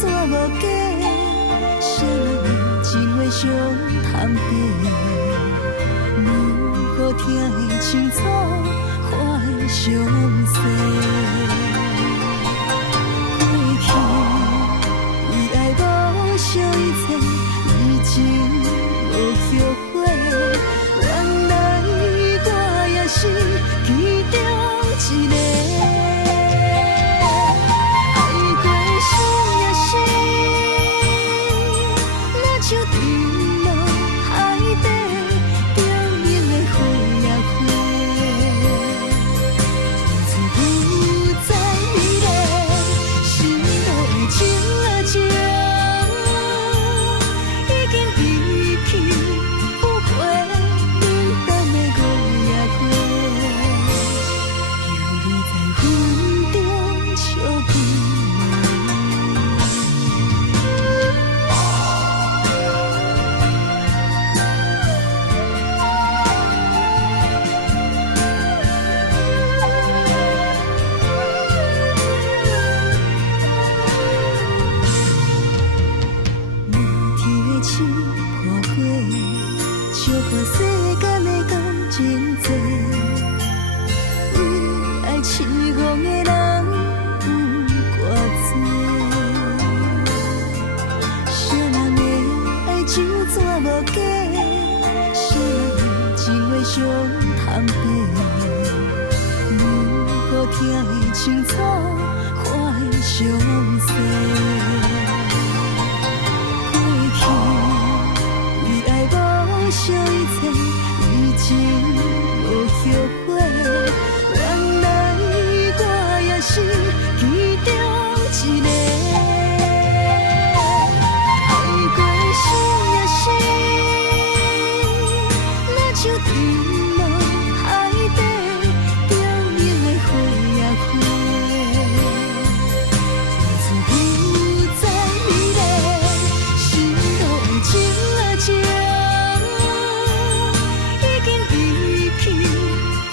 怎无假？谁人的情话上通白？好听的清楚，看的详细。过去为爱无惜一切，已经无后悔。原来我也是其中一个。爱过心也是，若像沉落海底。上通白，好听的清楚，看的详细。过去为爱无惜一切，已经无后悔。原来我也是其中一个。爱过心也是，若像沉落海底，冰冷的花也花，自不再美丽，心路的情已经离去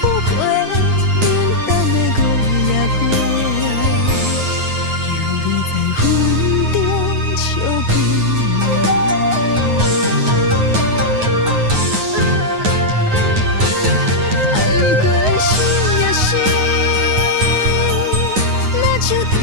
不回，冷淡的月也过，犹你在风中笑悲。心也是，若像沉